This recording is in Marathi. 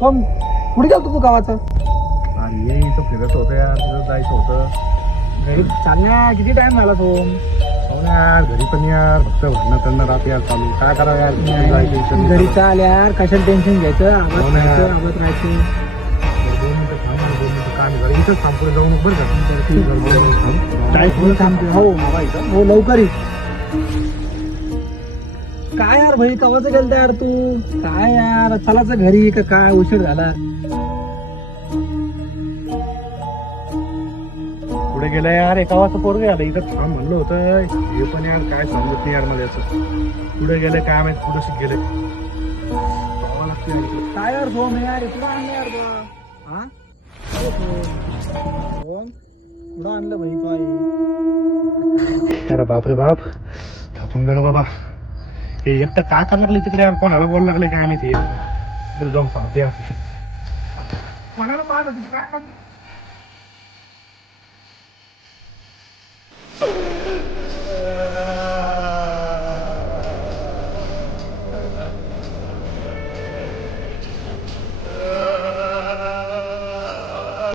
पण कुठे गेलतो तू गावाचं? अरे इथं फिरत होतं यार, तिथं जायचं होतं. घरी चालण्या किती टाइम झाला फोन? हो ना यार, घरी पण यार फक्त भांडणं करणं राहत यार चालू. काय करावं यार, कुठे जायचं विचार घरी नाही. चाल यार, कशाला टेन्शन घ्यायचं, हो आवाज ना राहायचं यार. आवाज राहायचं. बरं, 2 मिनिटं थांब, 2 मिनिटं काम आहे. जरा इथंच थांब, पुढे जाऊ नको बरं का. ठीक आहे. जरा जाऊन थांब. काय जायचं थांबते? हो हो लवकर ये. काय यार भाई, कवाच गेलता यार तू? काय यार, चलाच घरी का काय? उशीर झाला. पुढे गेलं यार, एका वाजता पोरगे आलं. इथं थांब म्हणलं होतं, हे पण यार काय समजत नाही यार मला याचं. पुढे गेले काय माहित, कुठं गेले. जावं लागतं यार इकडं. काय यार फोन आहे यार, कुठं आणलं यार बा? हा फोन कुठं आणलं भाई तू? अरे बाप रे बाप, थांबून गेलो बाबा. हे एकटं काय करायला लागले तिकडे यार, कोणाला बोलायला लागले काय माहिती. जाऊन सांगते यार. कोणाला पाहत होती, काय